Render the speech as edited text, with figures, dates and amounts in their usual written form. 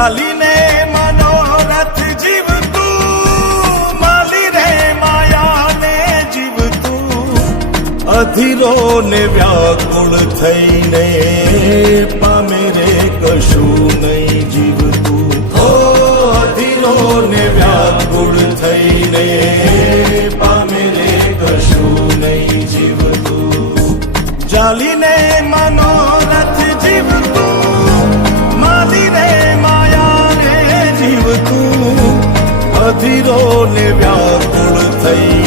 ચાલીને મનોરથ જીવતું, માલી રે માયાને જીવતું, અધીરો ને વ્યાકુળ થઈને પામે રે કશું નહીં જીવતું. ઓ અધીરો ને વ્યાકુળ થઈને પામે રે કશું નહીં જીવતું. ચાલીને મનોરથ જીવતું, માલી રે માયા રે જીવતું, અધીરો ને વ્યાકુળ થઈ